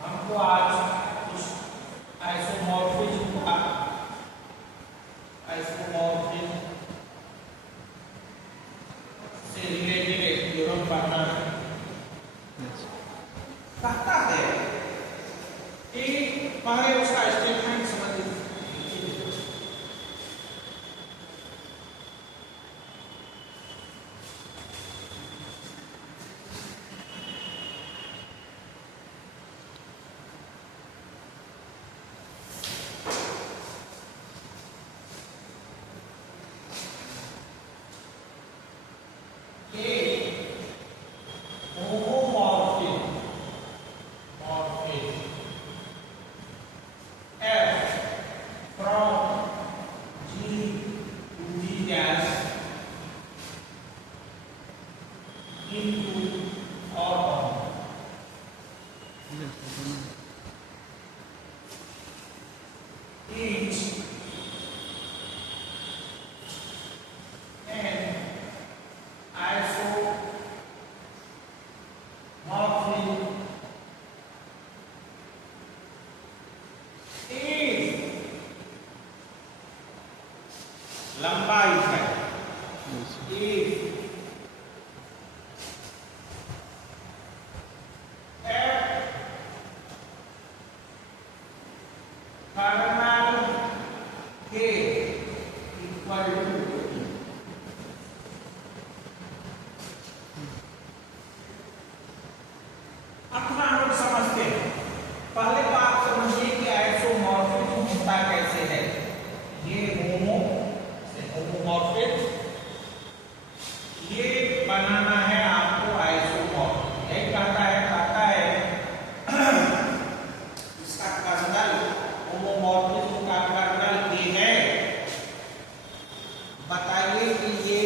हमको आज कुछ आइसोमॉर्फिज्म से रिलेटेड एक थ्योरम पढ़ना है। कहता है कि पहले उसका स्टेटमेंट समझ लीजिए। लंबाई है अपना हम लोग समझते हैं। पहले तो आप समझिए कि आइसोमॉर्फिज्म होता कैसे है। ये होमोमॉर्फिज्म ये बनाना है आपको आइसोमॉर्फिज्म। एक कहता है इसका कर्नल होमोमॉर्फिज्म का कर्नल ये है। बताइए कि ये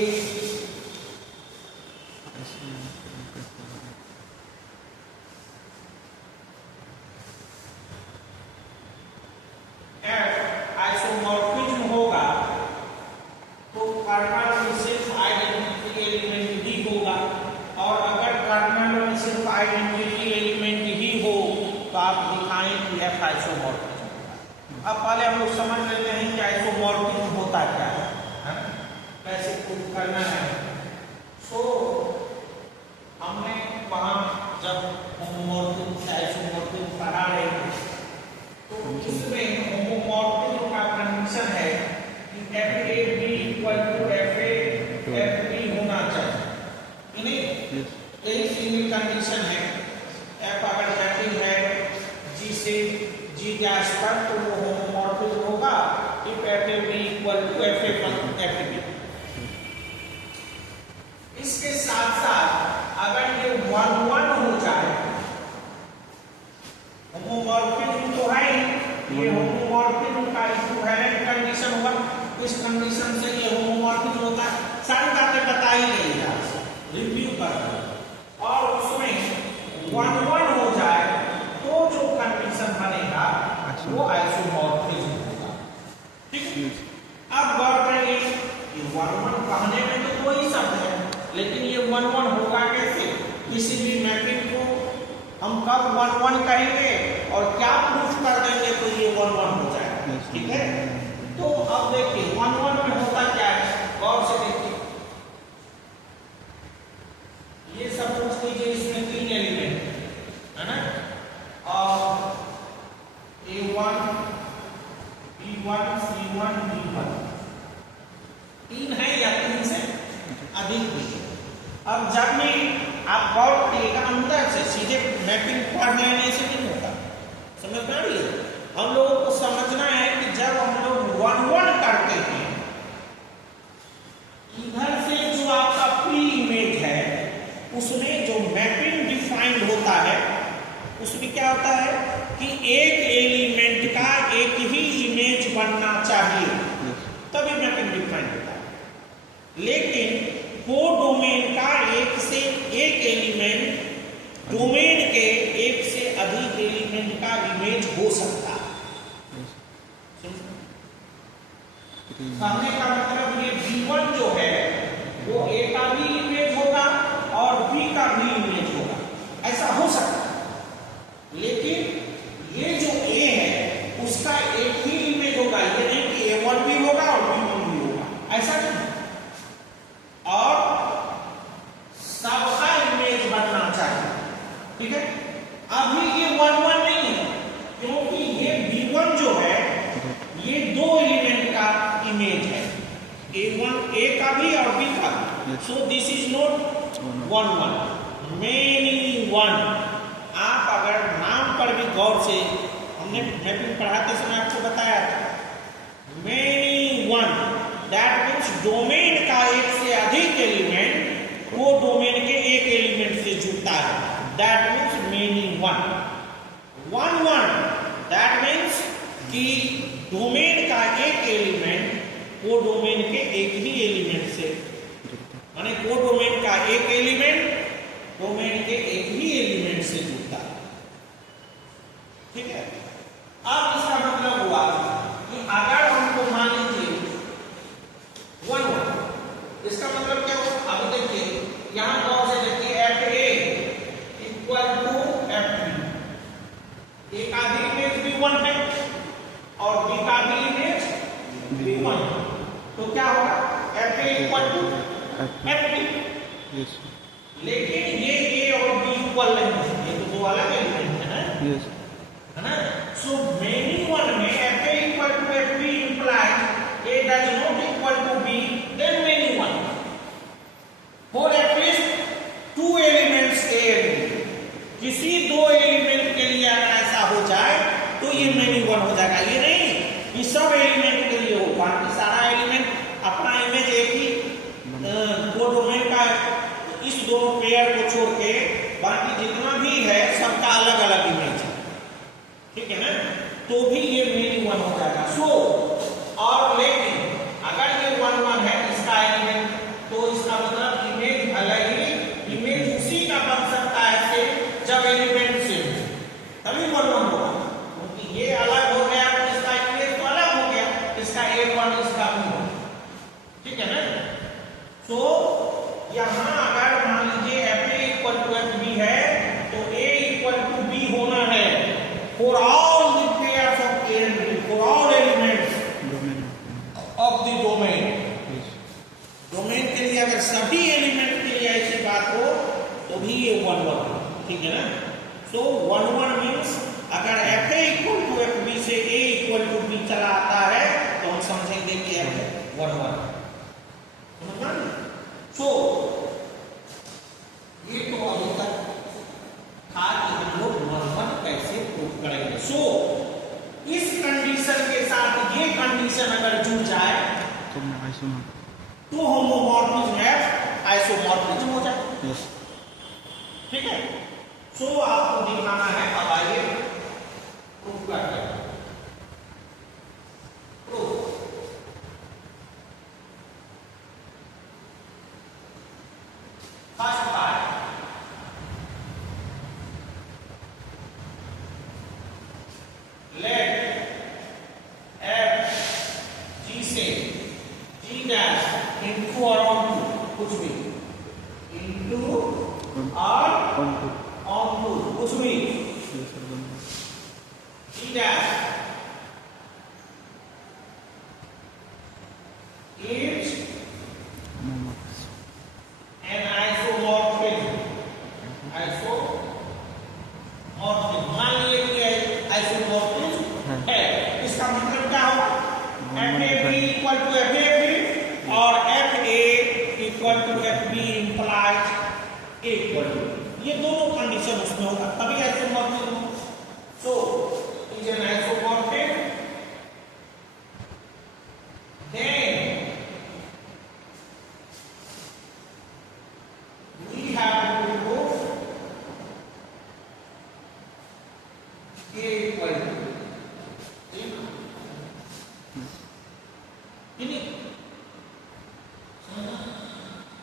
आइसोमॉर्फिज्म होगा तो कर्नल में सिर्फ आइडेंटिटी एलिमेंट ही होगा, और अगर कर्नल में सिर्फ आइडेंटिटी एलिमेंट ही हो तो आप दिखाएं कि यह आइसोमॉर्फिज्म। अब पहले हम लोग समझ लेते हैं कि आइसोमॉर्फिज्म होता क्या है, कैसे प्रूव करना है। तो हमने वहां जब होमोमॉर्फिज्म से आइसोमॉर्फिज्म पढ़ा रहे थे तो इसमें होमोमॉर्फिज्म का कंडीशन है कि FA B equal to FA FB होना चाहिए। यही सिंगल कंडीशन है। F अगर मैपिंग है G से G डैश पर तो वो होमोमॉर्फिज्म होगा if FA B equal to FA FB। इसके साथ साथ अगर ये 1-1 हो जाए, होमोमॉर्फिज्म तो है ही, ये होमोमॉर्फिज्म का इक्विवेलेंट कंडीशन होगा। इस कंडीशन से ये होमोमॉर्फिज्म होता है। सारी बातें बता ही नहीं है, रिव्यू कर रहे हैं। और उसमें 1-1 हो जाए तो जो कंडीशन बनेगा वो आइसोमॉर्फिज्म होगा। ठीक है। अब गौर करिए, ये 1-1 कहने में तो कोई शब्द है, लेकिन ये 1-1 होगा कैसे? किसी भी मैपिंग को हम कब 1-1 कहेंगे और क्या प्रूफ कर देंगे तो ये 1-1 हो जाएगा। ठीक है। तो अब देखिए 1-1 में होता क्या है, गौर से देखिए। ये सपोज कीजिए इसमें 3 एलिमेंट है ना, और A1 B1 C1 D1 3 है या 3 से अधिक भी है। अब जब में आप गौर करिएगा, अंदर से सीधे मैपिंग पढ़ने से नहीं होता, समझ में आ रही है। हम लोगों को समझना है कि जब हम लोग 1-1 करते हैं, इधर से जो आपका प्री इमेज है उसमें जो मैपिंग डिफाइंड होता है उसमें क्या होता है कि एक एलिमेंट का एक ही इमेज बनना चाहिए, तभी मैपिंग डिफाइंड होता है। लेकिन कोडोमेन का एक से एक एलिमेंट डोमेन के एक से अधिक एलिमेंट का इमेज हो सकता है। कहने का मतलब ये B1 जो है वो A का भी इमेज होगा और B का भी इमेज होगा, ऐसा हो सकता है। लेकिन ये जो A है उसका एक ही इमेज होगा, ये नहीं कि A1 भी होगा और B1 भी होगा, ऐसा नहीं। और सबका इमेज बनना चाहिए, ठीक है। अभी ये 1 1 नहीं है, क्योंकि ये B1 जो है ये दो एलिमेंट का इमेज है, A का भी और B का भी। So this is not 1 1, many 1। आप अगर नाम पर भी गौर से, हमने मैपिंग पढ़ाते समय आपको बताया था, मेनी 1 दैट मीन्स डोमेन का एक से अधिक एलिमेंट वो डोमेन के एक एलिमेंट से जुड़ता है, that means many 1 1 1 that means कि डोमेन का एक एलिमेंट वो डोमेन के एक ही एलिमेंट से, माने वो डोमेन का एक एलिमेंट डोमेन के एक ही एलिमेंट से जुड़ता है, ठीक है। अब इसका मतलब हुआ कि अगर हमको मान लीजिए 1 1, इसका मतलब क्या हुआ? अब देखिए यहां गौर से देखिए, FA equal to FB, A का भी इमेज B1 है और B का भी इमेज B1, तो क्या होगा? FA equal to FB। लेकिन ये A और B इक्वल नहीं है, ये तो दो अलग एलिमेंट है ना, है ना। सो मेनी 1 में FA equal to FB implies A does not equal to B, then many 1 for at least 2 elements A and B। किसी दो एलिमेंट के लिए अगर ऐसा हो जाए तो ये मेनी 1 हो जाएगा, ये नहीं कि सब एलिमेंट के लिए हो, बाकी सारा एलिमेंट अपना इमेज एक ही दो डोमेन का, इस दोनों पेयर को छोड़ के बाकी जितना भी है सबका अलग अलग इमेज है, ठीक है ना, तो भी ये मेनी 1 हो जाएगा। सो और लेकिन अगर ये 1 1 है इसका एलिमेंट, तो इसका मतलब इमेज अलग ही, इमेज उसी का बन सकता है से जब एलिमेंट सेम है, तभी 1 1 होगा, क्योंकि ये अलग हो गया तो इसका इमेज तो अलग हो गया, इसका A1 इसका B1, ठीक है ना। तो यहां अगर मान लीजिए FA इक्वल टू FB है तो A इक्वल टू B होना है for all the pairs of A and B, for all elements of the domain। Domain के लिए अगर सभी एलिमेंट के लिए ऐसी बात हो तो भी ये 1 1, ठीक है ना। सो 1 1 मीन्स अगर FA इक्वल टू FB से A इक्वल टू B चला आता है तो हम समझेंगे कि F 1 1, समझ में। सो ये तो अभी तक था कि हम लोग 1 1 कैसे प्रूव करेंगे। सो इस कंडीशन के साथ ये कंडीशन अगर जुड़ जाए तो होमोमॉर्फिज्म F आइसोमॉर्फिज्म हो जाए, ठीक है। सो आपको दिखाना है, अब आइए प्रूफ करते हैं। First part, let F G से G डैश इनटू और ऑन टू, कुछ भी इनटू और ऑन टू, कुछ भी G dash is an isomorphism, isomorphism मान लीजिए कि आइसोमॉर्फिज्म है, इसका मतलब क्या होगा? FAB इक्वल टू FAB और FA equal to FB implies A equal to, ये दोनों कंडीशन उसमें होगा तभी आइसोमॉर्फिज्म हो। So is an isomorphism, then we have to prove A equal to, ठीक,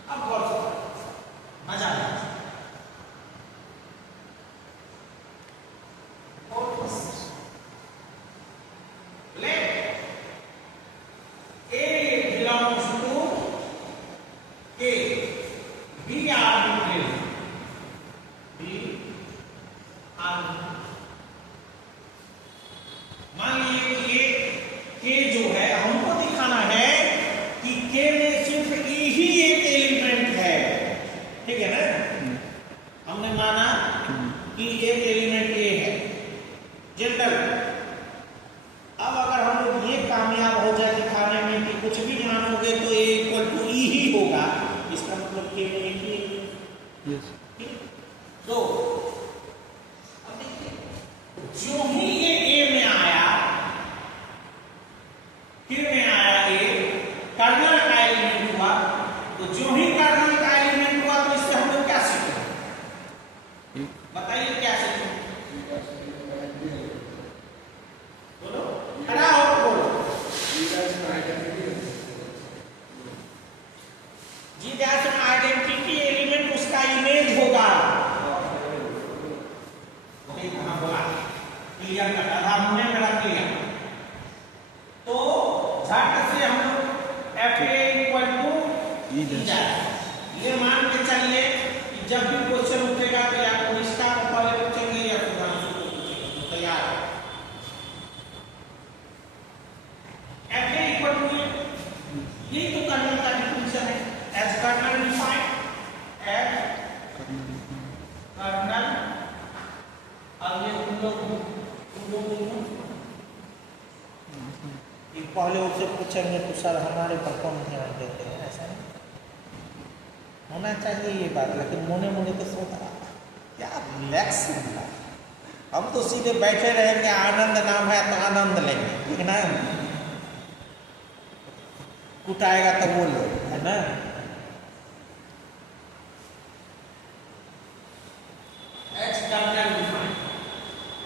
अब गौर से मजा आएगा। let A के में आया ए, कर्नल का एलिमेंट हुआ, तो जो ही कर्नल का एलिमेंट हुआ तो इससे हम लोग क्या सीखे? बताइए क्या सीखे? बोलो, खड़ा हो बोलो। जी दैट एन आइडेंटिटी एलिमेंट उसका इमेज होगा। ओके, कहां बोला? क्लियर कर आधा हमने मेरा क्लियर। तो झट से हम लोग fa इक्वल टू ये मान के चलिए कि जब भी क्वेश्चन उठेगा तो या तो निष्ठा को पहले पूछेंगे या सुधांशु को पूछेंगे। तो तैयार है? fa इक्वल टू ये तो कर्नल का डिफिनेशन है। As kernel defined as kernel. अब ये तुम लोग पहले उससे पूछेंगे तो सर हमारे पर कम ध्यान देते हैं, ऐसा नहीं होना चाहिए ये बात। लेकिन मोने मोने तो सोचा क्या रिलैक्स होगा, हम तो सीधे बैठे रहेंगे, आनंद नाम है तो आनंद लेंगे, ठीक ना? कुटाएगा तो वो लो, है ना?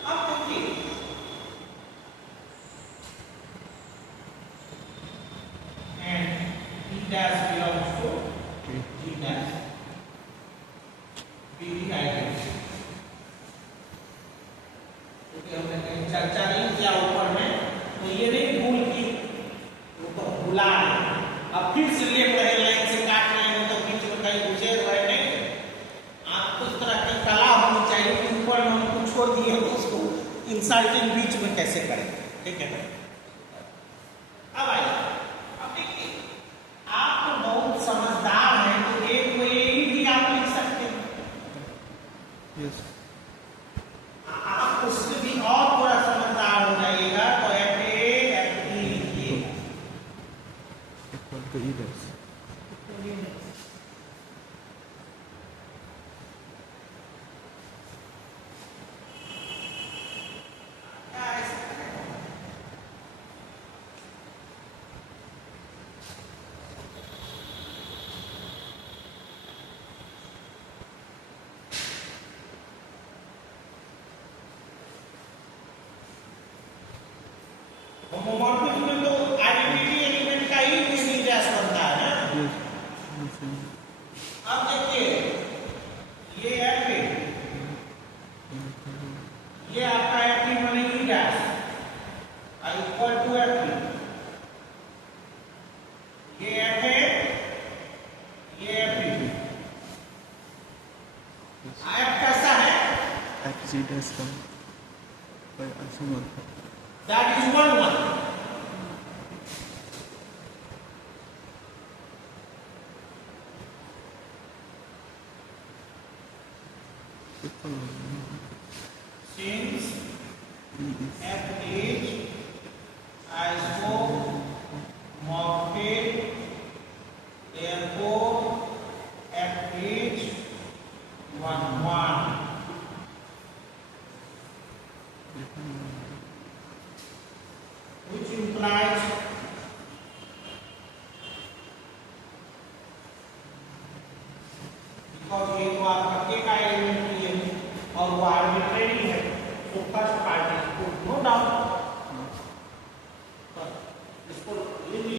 अब देखिए dash belongs to G dash B identity। क्योंकि हमने कहीं चर्चा नहीं किया ऊपर में, तो ये नहीं भूल की, वो तो भुला नहीं। अब फिर से लेफ्ट रहे लाइन से काट लेंगे तो बीच में कहीं घुसे रहे नहीं। आपको इस तरह की कला होनी चाहिए कि ऊपर में हम कुछ छोड़ दिए तो उसको इंसर्टिंग बीच में कैसे करें, ठीक है ना? अब आइए, अब देखिए आप तो बहुत समझदार हैं, तो एक को ये भी आप लिख सकते हैं। यस। आप उससे भी और थोड़ा समझदार हो जाइएगा तो FA FB लिखिए equal to E dash. Homomorphism में तो आइडेंटिटी एलिमेंट का ही डी डैश बनता है ना। अब देखिए ये FA, ये आपका FB माने E dash equal to FB, ये FA, ये FB। F कैसा है? FG डैश का isomorphic. That is 1 1। Since F is isomorphic, therefore F is 1 1। Which implies because ये तो आपका K का एलिमेंट है और वो आर्बिट्रेरी है, तो first part is no doubt